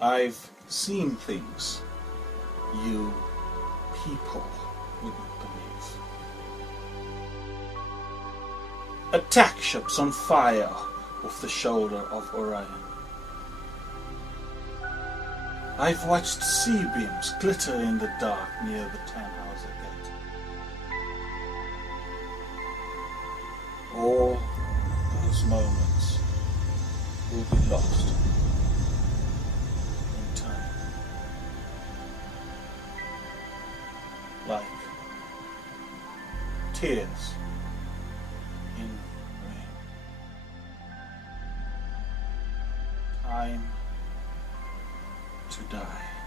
I've seen things you people wouldn't believe. Attack ships on fire off the shoulder of Orion. I've watched sea beams glitter in the dark near the Tannhauser Gate. All those moments will be lost in time. Like tears in rain. Time to die.